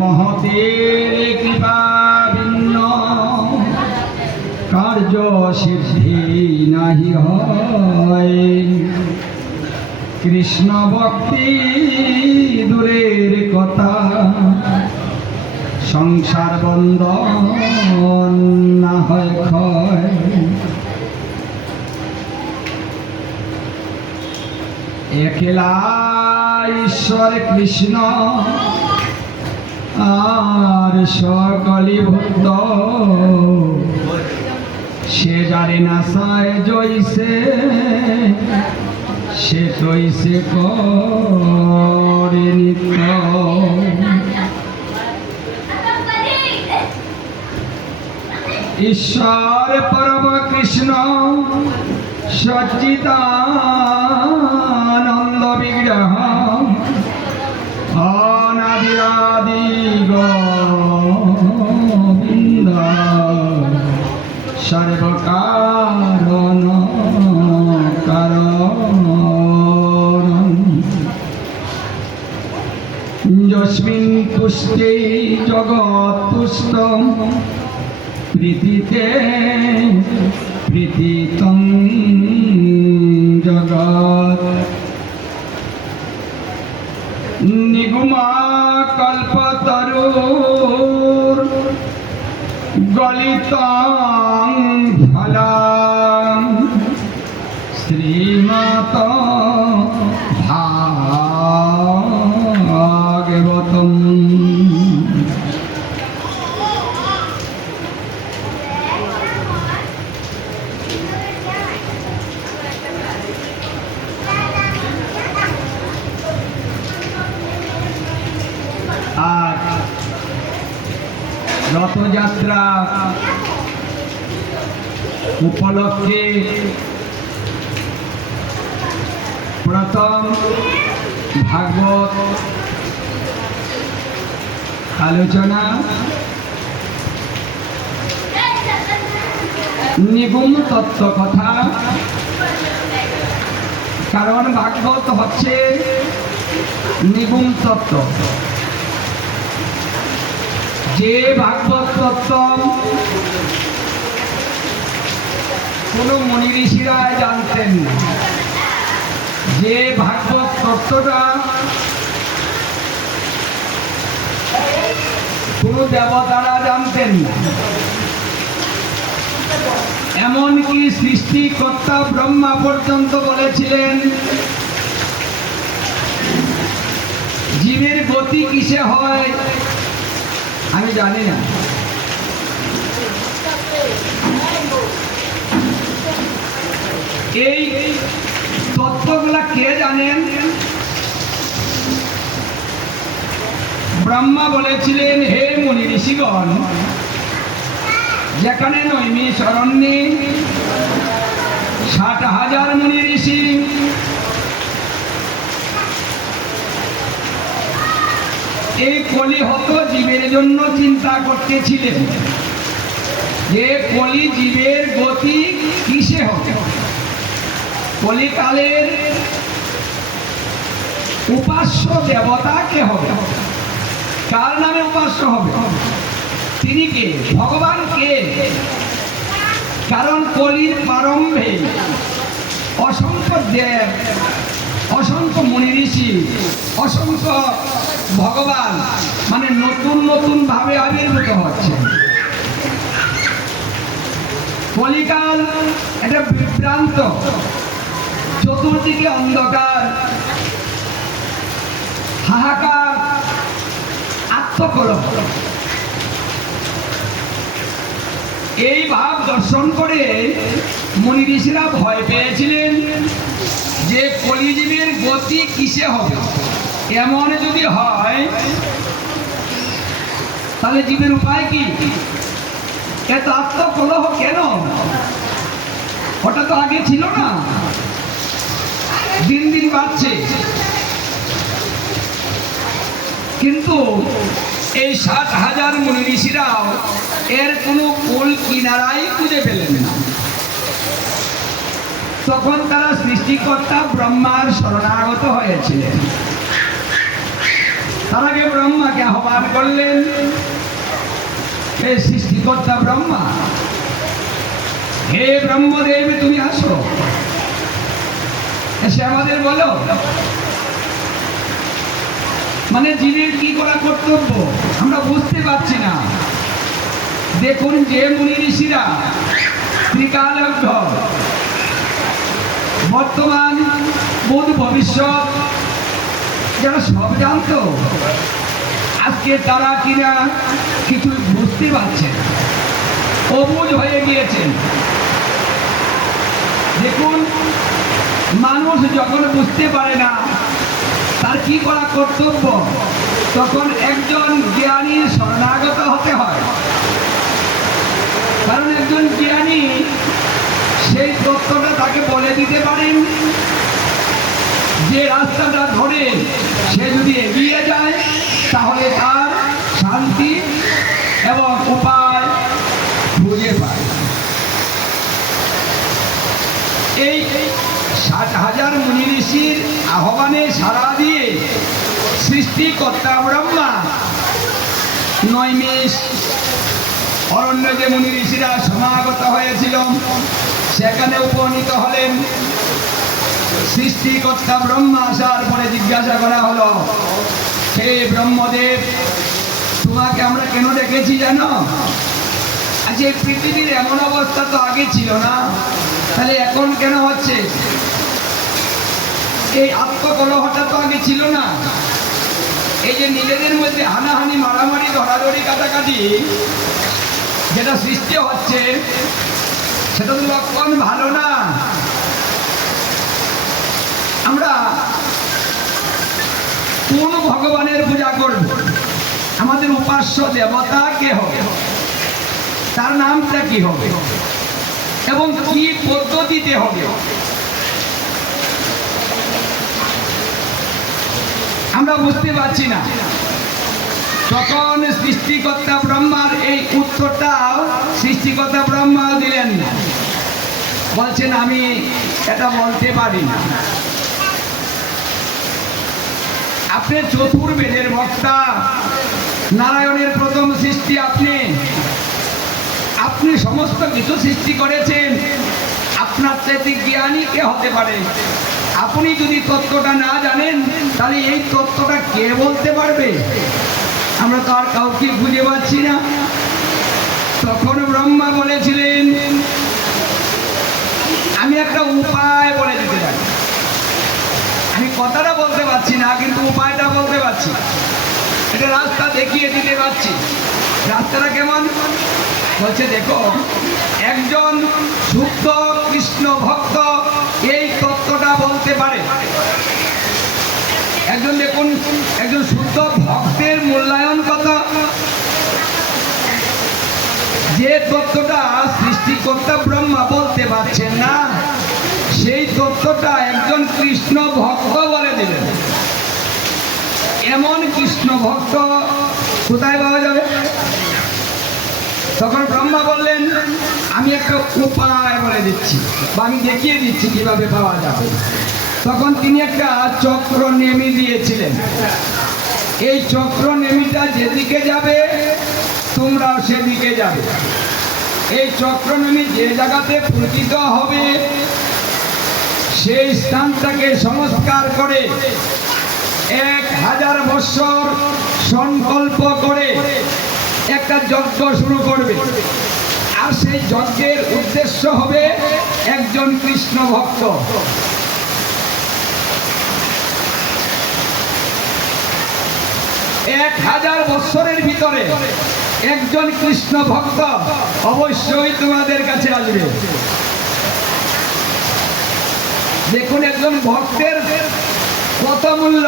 মহতের কৃপা ভিন্ন কার্য সিদ্ধি নাহি হয়, কৃষ্ণ ভক্তি দূরের কথা, সংসার বন্ধন না হয় ক্ষয়। একলা ঈশ্বর কৃষ্ণ আর সকলি ভক্ত, সে যারে নাশায় জয়সে সে তৈসে করে নিত্য। ঈশ্বর পরম কৃষ্ণ সচ্চিদানন্দ বিগ্রহ, অনাদিরাদি গোবিন্দ সর্বকারণ কারণ। যস্মিন তুষ্টে জগৎ তুষ্ট, প্রীতিতে প্রীতিতং জগৎ। নিগুমা কল্পতরুর গলিতং ফলং, শ্রীমত ভাগবতম। আজ রথযাত্রা উপলক্ষে প্রথম ভাগবত আলোচনা, নিগুম তত্ত্ব কথা। কারণ ভাগবত হচ্ছে নিগুম তত্ত্ব। যে ভাগবত তত্ত্ব কোন মুনি ঋষিরা জানতেন না, যে ভাগবত তত্ত্বটা কোন দেবতারা জানতেন না, এমনকি সৃষ্টিকর্তা ব্রহ্মা পর্যন্ত বলেছিলেন জীবের গতি কিসে হয় আমি জানি না। এই তত্ত্বগুলা কে জানেন? ব্রহ্মা বলেছিলেন, হে মুনি ঋষিগণ, যেখানে নৈমিষারণ্যে 60,000 মুনি ঋষি, এই কলিহত জীবের জন্য চিন্তা করতেছিলেন যে কলি জীবের গতি কিসে হবে। কলিকালের উপাস্য দেবতা কে হবে, কার নামে উপাস্য হবে, তিনি কে, ভগবান কে? কারণ কলির প্রারম্ভে অসংখ্য দেব, অসংখ্য মুনি ঋষি, অসংখ্য ভগবান মানে নতুন নতুন ভাবে আবির্ভূত হচ্ছে। কলিকাল এটা বিভ্রান্ত, চতুর্দিকে অন্ধকার, হাহাকার, আত্মকলহ। এই ভাব দর্শন করে মুনি ঋষিরা ভয় পেয়েছিলেন যে কলিজীবের গতি কিসে হবে। এমন যদি হয় তাহলে জীবের উপায় কি? এত আত্মকলহ কেন? ওটা তো আগে ছিল না, দিন দিন বাড়ছে। কিন্তু এই 60,000 মুনি ঋষিরাও এর কোনো কুল কিনারাই খুঁজে পেলেন না। তখন তারা সৃষ্টিকর্তা ব্রহ্মার শরণাগত হয়েছিলেন। তার আগে ব্রহ্মাকে আহ্বান করলেন, হে সৃষ্টিকর্তা ব্রহ্মা, হে ব্রহ্মদেব, তুমি আসো, এসে আমাদের বলো মানে জীবের কি করা কর্তব্য আমরা বুঝতে পারছি না। দেখুন, যে মুনি ঋষিরা ত্রিকালজ্ঞ, বর্তমান বোধ ভবিষ্যৎ যারা সব জানতো, আজকে তারা কিনা কিছু বুঝতে পারছেন, অবুঝ হয়ে গিয়েছেন। দেখুন, মানুষ যখন বুঝতে পারে না তার কি করা কর্তব্য, তখন একজন জ্ঞানীর শরণাগত হতে হয়। কারণ একজন জ্ঞানী সেই তত্ত্বটা তাকে বলে দিতে পারেন, যে রাস্তাটা ধরে সে যদি এগিয়ে যায় তাহলে তার শান্তি এবং উপায় খুঁজে পায়। এই 60,000 মুনি ঋষির আহ্বানে সাড়া দিয়ে সৃষ্টিকর্তা ব্রহ্মা নৈমিষ অরণ্যে যে মুনি ঋষিরা সমাগত হয়েছিল সেখানে উপনীত হলেন। সৃষ্টিকর্তা ব্রহ্মা আসার পরে জিজ্ঞাসা করা হলো, হে ব্রহ্মদেব, তোমাকে আমরা কেন ডেকেছি জানো? আজ এই পৃথিবীর এমন অবস্থা তো আগে ছিল না, তাহলে এখন কেন হচ্ছে? এই আত্মকলহটা তো আগে ছিল না। এই যে নিজেদের মধ্যে হানাহানি, মারামারি, ধরাধরি, কাটাকাটি যেটা সৃষ্টি হচ্ছে, সেটা তো লক্ষণ ভালো না। আমরা কোন ভগবানের পূজা করব? আমাদের উপাস্য দেবতা কে হবে? তার নামটা কি হবে এবং কি পদ্ধতিতে হবে? আমরা বুঝতে পারছি না। তখন সৃষ্টিকর্তা ব্রহ্মার এই উত্তরটা সৃষ্টিকর্তা ব্রহ্মা দিলেন না, বলছেন আমি এটা বলতে পারি না। আপনি চতুর্বেদের বক্তা, নারায়ণের প্রথম সৃষ্টি আপনি, আপনি সমস্ত কিছু সৃষ্টি করেছেন, আপনার চাইতে জ্ঞানী কে হতে পারে? আপনি যদি তত্ত্বটা না জানেন তাহলে এই তত্ত্বটা কে বলতে পারবে? আমরা তো আর কাউকে খুঁজে পাচ্ছি না। তখন ব্রহ্মা বলেছিলেন, আমি একটা উপায় বলে দিতে পারি। আমি কথাটা বলতে পারছি না, কিন্তু উপায়টা বলতে পারছি, এটা রাস্তা দেখিয়ে দিতে পারছি। রাস্তাটা কেমন? বলছে, দেখো, একজন শুদ্ধ কৃষ্ণ ভক্ত এই তত্ত্বটা বলতে পারে। একজন, দেখুন, একজন শুদ্ধ ভক্তের মূল্যায়ন কত? যে তত্ত্বটা সৃষ্টিকর্তা ব্রহ্মা বলতে পারছেন না, সেই তত্ত্বটা একজন কৃষ্ণ ভক্ত বলে দিলেন। এমন কৃষ্ণ ভক্ত কোথায় পাওয়া যাবে? তখন ব্রহ্মা বললেন, আমি একটা উপায় বলে দিচ্ছি বা আমি দেখিয়ে দিচ্ছি কিভাবে পাওয়া যাবে। তখন তিনি একটা চক্র নেমি দিয়েছিলেন। এই চক্র নেমিটা যেদিকে যাবে তোমরাও সেদিকে যাবে। এই চক্র নেমি যে জায়গাতে পতিত হবে সেই স্থানটাকে সংস্কার করে 1000 বৎসর সংকল্প করে একটা যজ্ঞ শুরু করবে। আর সেই যজ্ঞের উদ্দেশ্য হবে একজন কৃষ্ণ ভক্ত। 1000 বৎসরের ভিতরে একজন কৃষ্ণ ভক্ত অবশ্যই তোমাদের কাছে আসবে। দেখুন, একজন ভক্তের কত মূল্য,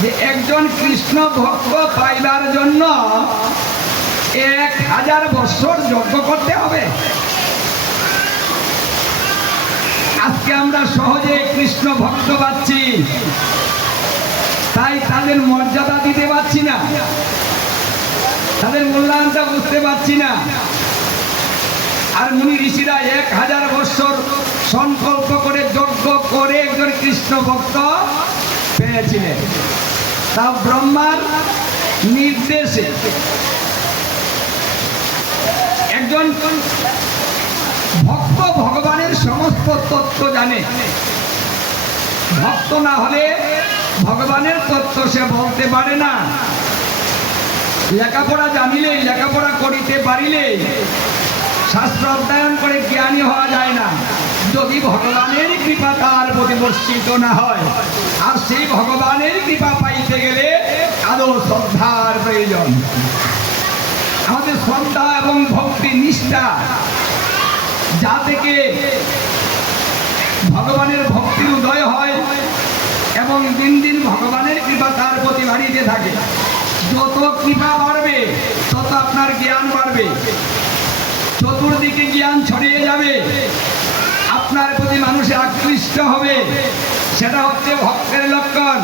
যে একজন কৃষ্ণ ভক্ত পাইবার জন্য 1000 বছর যজ্ঞ করতে হবে। আজকে আমরা সহজে কৃষ্ণ ভক্ত পাচ্ছি, তাই তাদের মর্যাদা দিতে পারছি না, তাদের মূল্যায়নটা বুঝতে পারছি না। আর মুনি ঋষিরা 1000 বছর সংকল্প করে যজ্ঞ করে একজন কৃষ্ণ ভক্ত পেয়েছিলেন, তা ব্রহ্মার নির্দেশে। একজন ভক্ত ভগবানের সমস্ত তত্ত্ব জানে, ভক্ত না হলে ভগবানের তত্ত্ব সে বলতে পারে না। লেখাপড়া জানিলে, লেখাপড়া করিতে পারিলে, শাস্ত্র অধ্যয়ন করে জ্ঞানী হওয়া যায় না, যদি ভগবানের কৃপা তার প্রতি বর্ষিত না হয়। আর সেই ভগবানের কৃপা পাইতে গেলে আদৌ শ্রদ্ধার প্রয়োজন। আমাদের শ্রদ্ধা এবং ভক্তি নিষ্ঠা, যা থেকে ভগবানের ভক্তির উদয় হয় এবং দিন দিন ভগবানের কৃপা তার প্রতি বাড়িতে থাকে। যত কৃপা বাড়বে তত আপনার জ্ঞান বাড়বে, চতুর্দিকে জ্ঞান ছড়িয়ে যাবে, আপনার প্রতি মানুষের আকৃষ্ট হবে। সেটা হচ্ছে ভক্তের লক্ষণ।